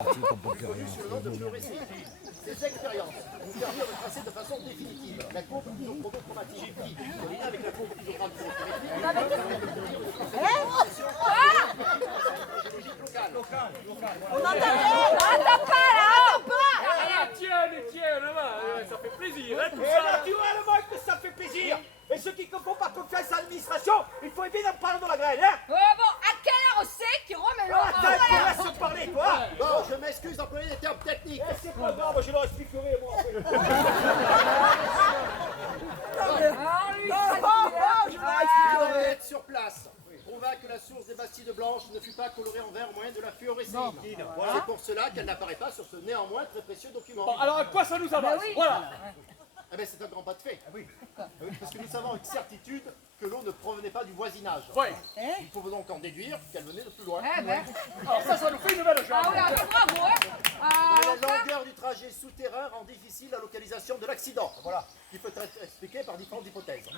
Connu sous le nom de fluorescence. Ces expériences nous permirent de tracer de façon définitive la courbe isochronochromatique qui, en lien avec la courbe isogramme On n'entend pas là. Tiens, ça fait plaisir, hein, tout Et ça. naturellement que ça fait plaisir. Et ceux qui ne font pas confiance à l'administration, il faut éviter d'en parler dans la graine, hein. Bon, à quelle heure c'est qui remet l'eau? Attends, laisse parler, toi. Bon, je m'excuse d'employer des termes techniques. Eh, c'est pas grave, je leur expliquerai, moi. L'enquête sur place prouva que la source des Bastides blanches ne fut pas colorée en vert au moyen de la fluorescine. C'est pour cela qu'elle n'apparaît pas sur ce néanmoins très précieux document. Bon, alors à quoi ça nous avance? Voilà. Eh bien, c'est un grand pas de fait. Oui, parce que nous savons avec certitude que l'eau ne provenait pas du voisinage. Ouais. Nous pouvons donc en déduire qu'elle venait de plus loin. Alors ça nous fait une nouvelle chose. Ah oui, bravo, hein. La longueur du trajet souterrain rend difficile la localisation de l'accident. Voilà. Qui peut être expliqué par différentes hypothèses.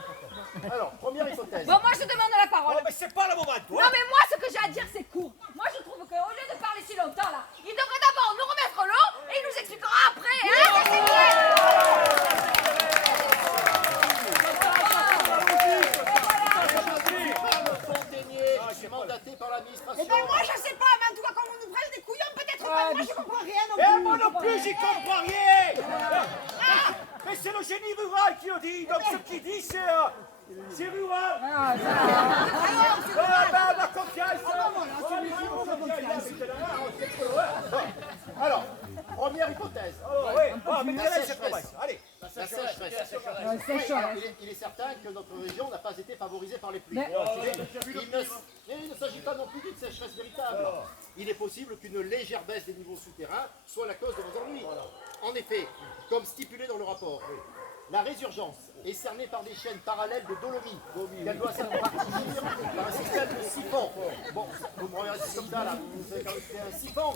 Alors, première hypothèse. Bon, moi je demande la parole. Oh, mais c'est pas le moment, toi. Non mais moi ce que j'ai à dire c'est court. Moi je trouve qu'au lieu de parler si longtemps là, il devrait d'abord nous remettre l'eau et il nous expliquera après, hein. Ça, c'est clair. Fontainier, je suis mandaté par l'administration. Eh ben moi je sais pas, mais en tout cas comme on nous presse des couillons, peut-être pas. Moi je comprends rien non plus. Eh, moi non plus, j'y comprends rien. Mais c'est le génie rural qui le dit. Donc ce qu'il dit, c'est rural. La confiance. Alors, première hypothèse. Mais La allez, sécheresse. allez. La sécheresse. Il est certain que notre région n'a pas été favorisée par les pluies. Il ne s'agit pas non plus d'une sécheresse véritable. Il est possible qu'une légère baisse des niveaux souterrains soit la cause de vos ennuis. En effet, comme stipulé dans le rapport, la résurgence est cernée par des chaînes parallèles de dolomie. Elle doit s'être partie par un système de siphon. Bon, vous me regardez comme ça là, vous savez quand même que c'est un siphon.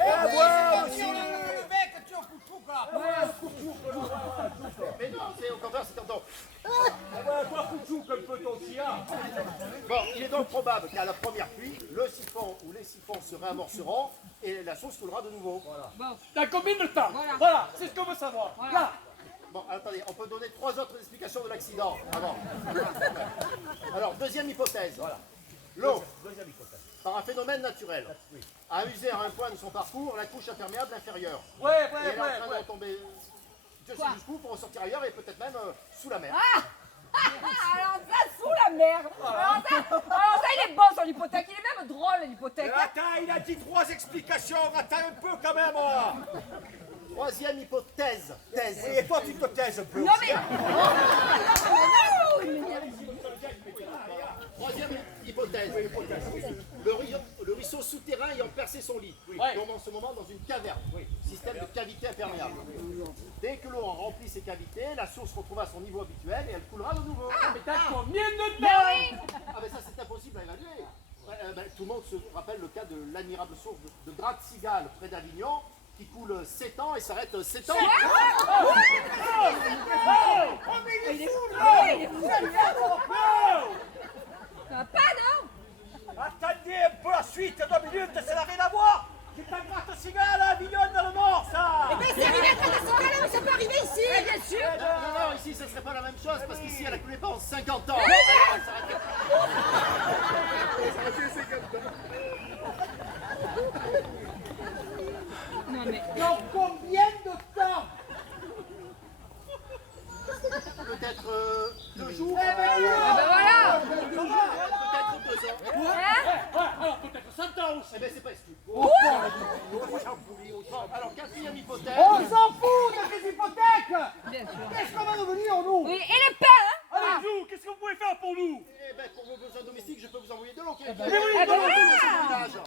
Mais non, c'est au contraire, c'est tantôt. Bon, il est donc probable qu'à la première pluie, le siphon ou les siphons se réamorceront et la source coulera de nouveau. Dans combien de temps? Voilà, c'est ce qu'on veut savoir. Là. Bon, attendez, on peut donner 3 autres explications de l'accident avant. Alors, deuxième hypothèse. L'eau, par un phénomène naturel, a usé à un point de son parcours la couche imperméable inférieure. Et elle est en train de retomber, Dieu sait jusqu'où, pour ressortir ailleurs et peut-être même sous la mer. Alors ça sous la mer. Alors ça il est bon son hypothèque, il est même drôle l'hypothèque. Attends, il a dit 3 explications. Attends un peu quand même. Troisième hypothèse. Oui, et toi, tu te taises un peu. Non mais... Troisième hypothèse. Le ruisseau souterrain ayant percé son lit, tombe en ce moment dans une caverne, système de cavité imperméable. Dès que l'eau en remplit ses cavités, la source retrouvera son niveau habituel et elle coulera de nouveau. Mais t'as combien de temps? Ah ben ça c'est impossible à évaluer. Tout le monde se rappelle le cas de l'admirable source de Gratte-Cigale près d'Avignon qui coule 7 ans et s'arrête 7 ans. Ça va pas non? Attendez un peu la suite, 2 minutes, ça n'a rien à voir. C'est un Gratte-Cigale à Avignon dans le Nord, ça. Mais c'est arrivé à Gratte-Cigale, mais ça peut arriver ici. Bien sûr. Non, ici ce serait pas la même chose parce qu'ici elle a coulé pas en 50 ans. Dans combien de temps? Peut-être 2 jours. Ben voilà. Peut-être 2 ans. Alors peut-être 100 ans aussi. Eh bien c'est pas exclu. Alors quatrième hypothèse. On s'en fout de ces hypothèques. Qu'est-ce qu'on va devenir, nous? Oui, et les pains, hein? Allez-vous, qu'est-ce que vous pouvez faire pour nous? Eh bien pour vos besoins domestiques, je peux vous envoyer de l'eau.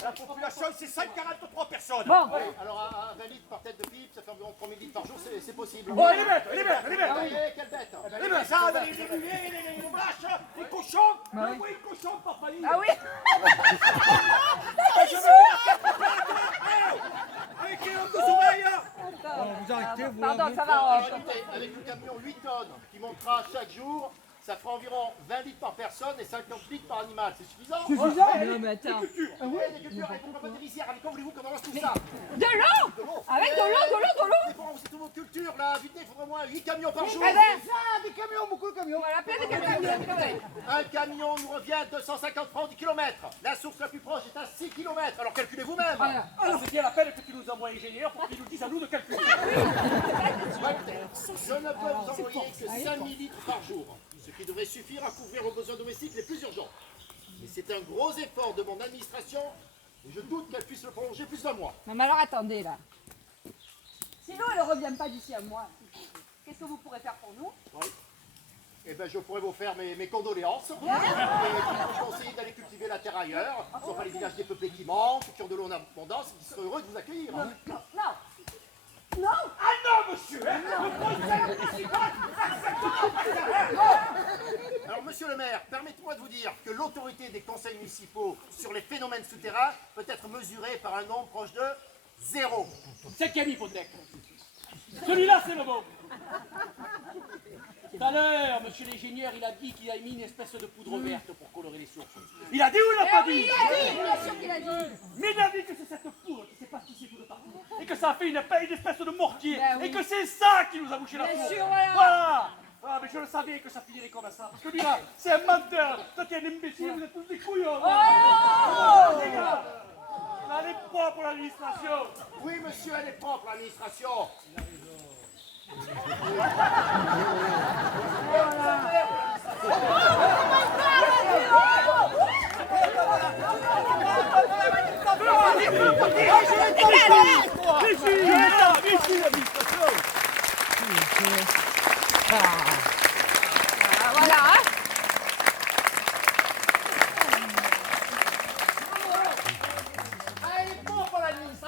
La population, c'est 143 personnes. Bon. Alors à 20 litres par tête de pipe, ça fait environ 3000 litres par jour, c'est possible. Oh, les bêtes. Voyez, quelle bête. Les maisons, les mulets, les vaches, les cochons. Oui, cochons, papa. Ah oui. Avec les hommes de sommeil. Pardon, ça va. Écoutez, avec le camion 8 tonnes qui montera chaque jour, Ça fera environ 20 litres par personne et 50 litres par animal. C'est suffisant? Non, mais attends. Oui, les cultures, et pourquoi pas des rizières? Avec quoi voulez-vous qu'on balance tout ça? De l'eau. Avec de l'eau. Mais bon, c'est toutes vos cultures là. Vite, il faudrait au moins 8 camions par jour. Eh ben, Des camions, beaucoup de camions. voilà, plein de camions. Un camion nous revient à 250 francs du kilomètre. La source la plus proche est à 6 km. Alors calculez vous-même. Voilà. Alors c'est bien la peine que tu nous envoies ingénieur pour qu'il nous dise à nous de calculer. Je ne peux vous envoyer que 5000 litres par jour, ce qui devrait suffire à couvrir vos besoins domestiques les plus urgents. Mais c'est un gros effort de mon administration et je doute qu'elle puisse le prolonger plus d'un mois. Non, mais alors attendez là. Si l'eau elle ne revient pas d'ici à moi, qu'est-ce que vous pourrez faire pour nous? Oui. Eh bien, je pourrais vous faire mes condoléances. Et je vous conseille d'aller cultiver la terre ailleurs. Ce ne sont pas les villages dépeuplés qui manquent, qui ont de l'eau en abondance, qui seraient heureux de vous accueillir. Non. Ah non, monsieur, hein, le conseil municipal Alors, monsieur le maire, permettez-moi de vous dire que l'autorité des conseils municipaux sur les phénomènes souterrains peut être mesurée par un nombre proche de 0. C'est quelle hypothèque? Celui-là, c'est le bon. Tout à l'heure, monsieur l'ingénieur, il a dit qu'il a mis une espèce de poudre verte pour colorer les sources. Il a dit ou il n'a pas dit? Il a dit, bien sûr qu'il a dit. Mais il a dit que c'est cette poudre qui s'est pastissée tout de partout. Et que ça a fait une espèce de mortier. Ben oui. Et que c'est ça qui nous a bouché la Bien source. sûr, voilà. Voilà. Ah, mais je le savais que ça finirait comme ça. Parce que lui là, c'est un menteur. Toi, tu es un imbécile, vous êtes tous des couillons. Oh Les gars, elle est propre pour l'administration. Oui, monsieur, elle est propre, l'administration. Je